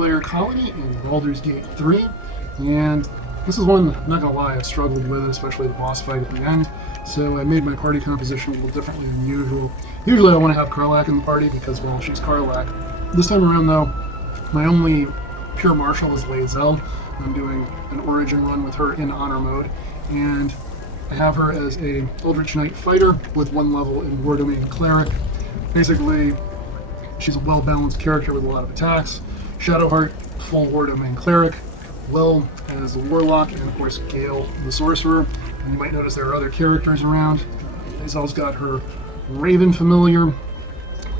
Flayer colony in Baldur's Gate 3, and this is one, I'm not going to lie, I've struggled with, especially the boss fight at the end, so I made my party composition a little differently than usual. Usually I want to have Karlach in the party because, well, she's Karlach. This time around, though, my only pure martial is Lae'zel. I'm doing an origin run with her in honor mode, and I have her as a Eldritch Knight fighter with 1 level in War Domain Cleric. Basically, she's a well-balanced character with a lot of attacks. Shadowheart, full War Domain Cleric. Will as the Warlock, and of course Gale the Sorcerer. And you might notice there are other characters around. Lae'zel's got her Raven familiar.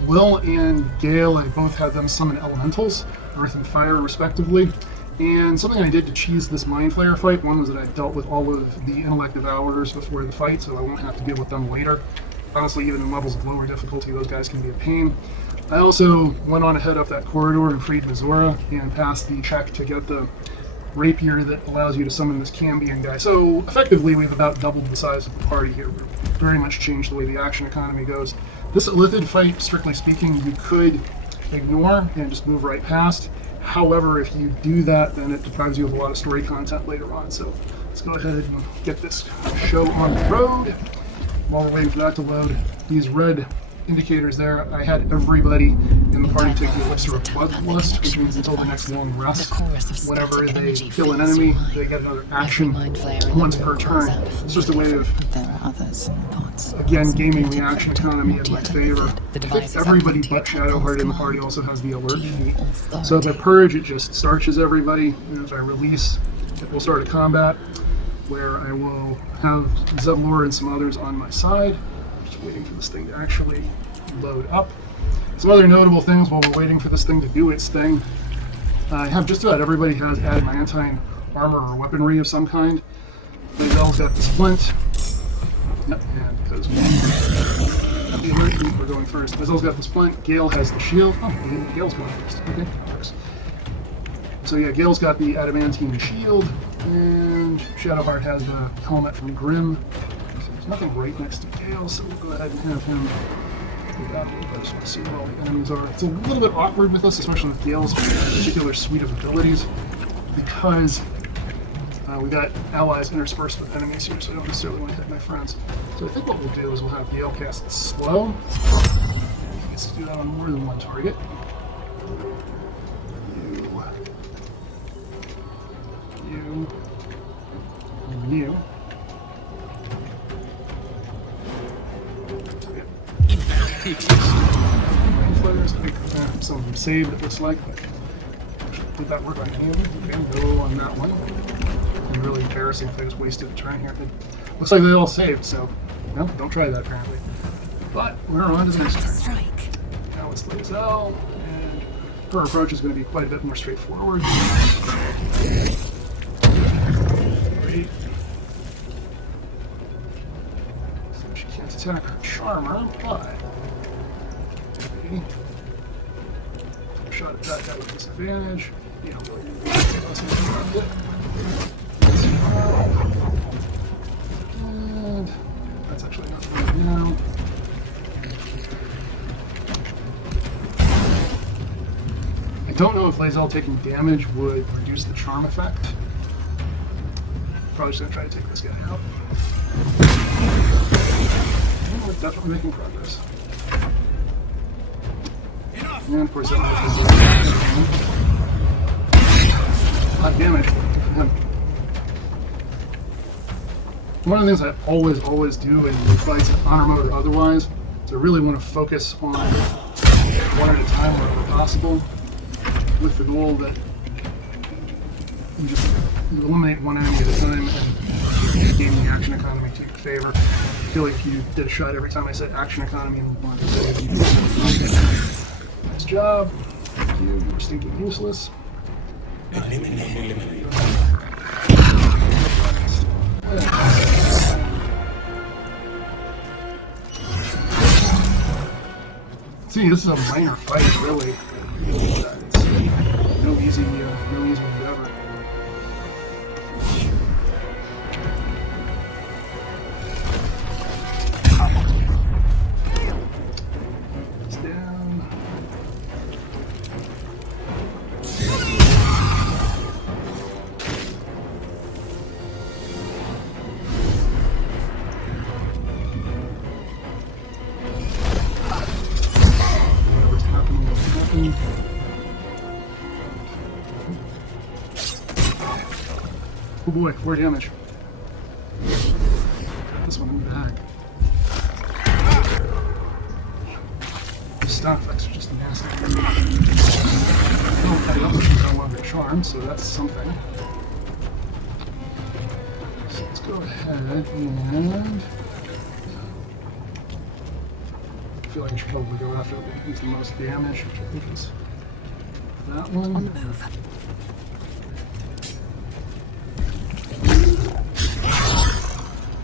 Will and Gale, I both had them summon elementals, Earth and Fire respectively. And something I did to cheese this Mind Flayer fight, one was that I dealt with all of the intellect devourers before the fight, so I won't have to deal with them later. Honestly, even in levels of lower difficulty, those guys can be a pain. I also went on ahead up that corridor and freed Mizora and passed the check to get the rapier that allows you to summon this Cambion guy. So effectively, we've about doubled the size of the party here. We've very much changed the way the action economy goes. This Illithid fight, strictly speaking, you could ignore and just move right past. However, if you do that, then it deprives you of a lot of story content later on. So let's go ahead and get this show on the road. While we're waiting for that to load, these red indicators there, I had everybody in the party take the Elixir of Bloodlust, which means until the next long rest, whenever they kill an enemy, they get another action once per turn. It's just a way of, again, gaming the action economy in my favor. I think everybody but Shadowheart in the party also has the alert feat. So if I purge, it just starches everybody, and if I release, it will start a combat where I will have Zevlor and some others on my side. Just waiting for this thing to actually load up. Some other notable things while we're waiting for this thing to do its thing. I have just about everybody has adamantine armor or weaponry of some kind. Lae'zel's got the splint. Yep, and because the alert feat, we're going first. Lae'zel's got the splint. Gale has the shield. Oh, Gale's going first. Okay, that works. So yeah, Gale's got the adamantine shield, and Shadowheart has the helmet from Grimm. So there's nothing right next to Gale, so we'll go ahead and have him get out here. I just want to see where all the enemies are. It's a little bit awkward with us, especially with Gale's particular suite of abilities, because we got allies interspersed with enemies here, so I don't necessarily want to hit my friends. So I think what we'll do is we'll have Gale cast Slow. He gets to do that on more than one target. You. Flayers, some of them saved, it looks like. Did that work on any of them? Okay, no on that one. And really embarrassing if I just wasted a turn here. It looks like they all saved, so no, don't try that apparently. But we're on to the next turn. Now it's Lae'zel, and her approach is going to be quite a bit more straightforward. Great. So she can't attack her Charmer, but okay. Shot at that guy with disadvantage. Yeah, and that's actually not right now. I don't know if Lae'zel taking damage would reduce the charm effect. Probably just gonna try to take this guy out. Oh, we're definitely making progress. And of course that not damage. One of the things I always do in fights in honor mode or otherwise is I really want to focus on one at a time wherever possible, with the goal that you eliminate one enemy at a time and gain the action economy to your favor. I feel like if you did a shot every time I said action economy and one, nice job. Thank you. You're stinking useless. See, this is a minor fight, really. It's no easy endeavor. It's down. Oh boy, 4 damage. Got this one in the bag. Stuff, that's just nasty. Oh, the other is no longer charmed, so that's something. So let's go ahead and... I feel like I should probably go after the one who's the most damage, which I think is that one. On the move.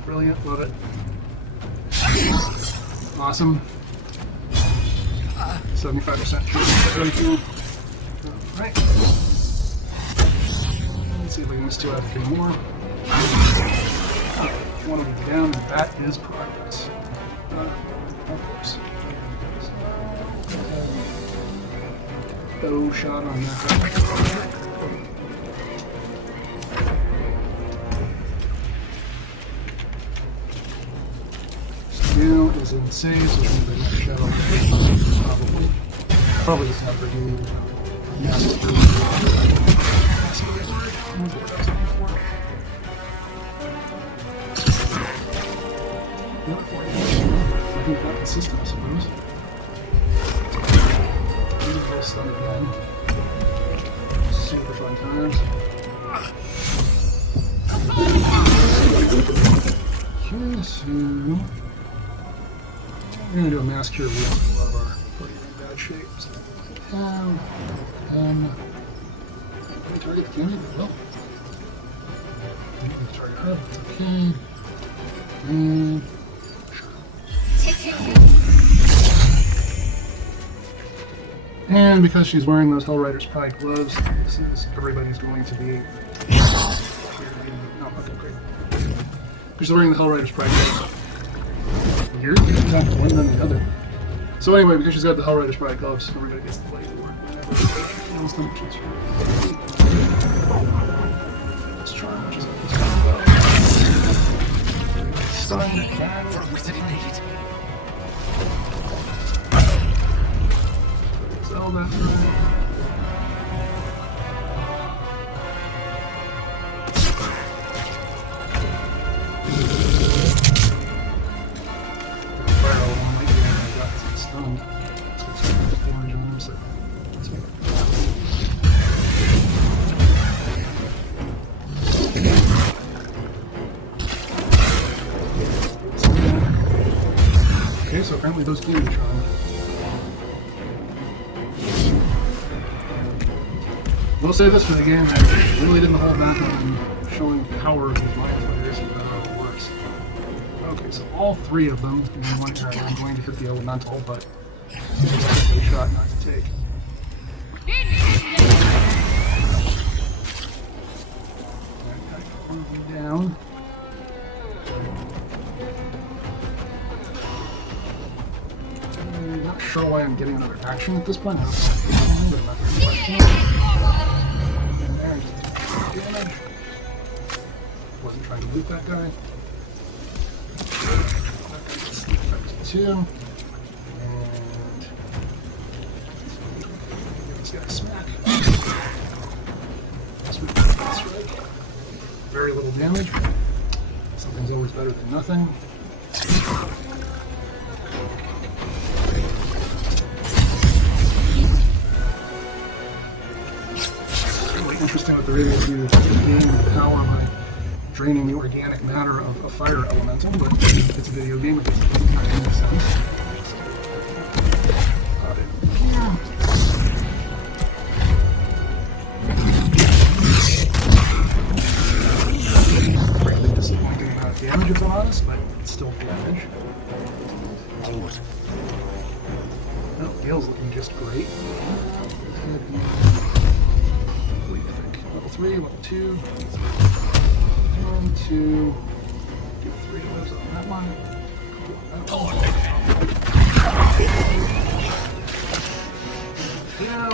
Brilliant, love it. Awesome. 75% true. Alright. Let's see if we can miss 2 out of 3 more. One of them down, and that is progress. Of course. Bow shot on that guy. Skill is in saves, which means I might shadow. Probably just have to do mass I think that's the system, I suppose. Beautiful stun again. Super fun times. Okay, so we're going to do a mass cure with a lot of our party in bad shape. So can we target the candy? We will. Target her, that's okay. And because she's wearing those Hellrider's Pride gloves, this is everybody's going to be. Oh, okay, great. She's wearing the Hellrider's Pride gloves. Weird, it's not one than the other. So anyway, because she's got the Hellrider's Pride gloves, everybody gets the blade war. Let's try, which is stun for a wizard need. Sell that for okay, so apparently those do charmed. We'll say this for the game, I really didn't hold back on showing the power of these mind flayers and how it works. Okay, so all 3 of them in one area I'm going to hit the elemental, but it's a shot not to take. Move them down. I'm not sure why I'm getting another action at this point. Damage. Wasn't trying to loot that guy. Effect 2. And this guy smack. Strike. Very little damage. Something's always better than nothing. Interesting what they're able to gain power by draining the organic matter of a fire elemental, but it's a video game, it doesn't make any sense. Frankly disappointing amount of damage if I'm honest, but it's still damage. Oh, Gale's looking just great. Level 3, level 2. 1, 2. Get 3 lives on that one. Yeah.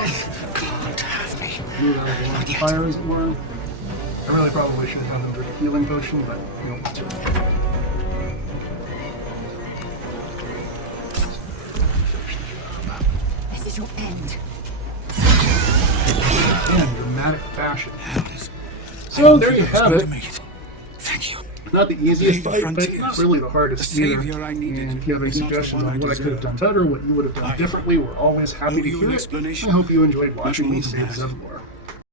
Fire is more. I really probably should have done under the healing potion, but you know. This is your end. In dramatic fashion. So there you have it. Thank you. Not the easiest Brave fight, but frontiers. not really the hardest The either. savior I needed, And if you have any but not suggestions one on I what I could have done deserved. better, what you would have done differently, we're always happy Owe to you hear an it. explanation. I hope you enjoyed watching Much me more save than that. Zevlor.